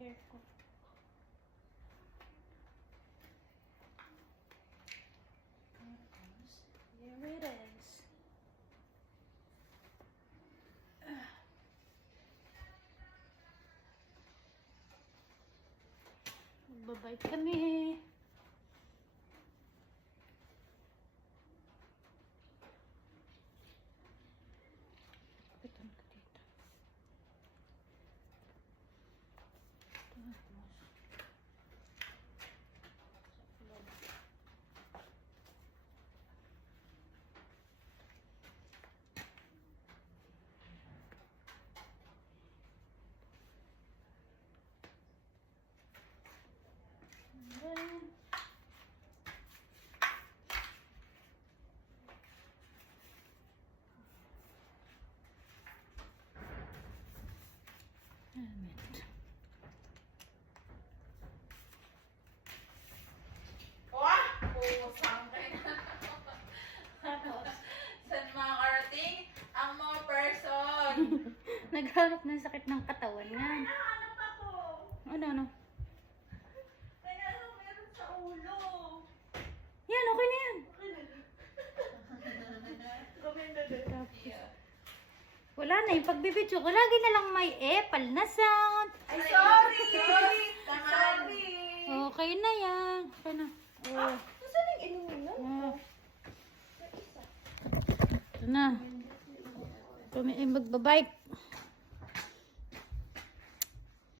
hair ko. Here it is. Bye-bye kami. Kapitan ka dito. Helmet. Saan makakarating ang mga person? Naghanap ng sakit ng katawan nga. Hanap ako. Ano? Kaya ano meron sa ulo? Yan, okay na yan. Gumenda din. Wala na yung pagbibidyo ko. Lagi na lang may epal na sound. Ay, sorry! Sorry! Okay na yan. Okay na. Oh. Saan yung inumin Oh. Ito na. Kami ay magbabike.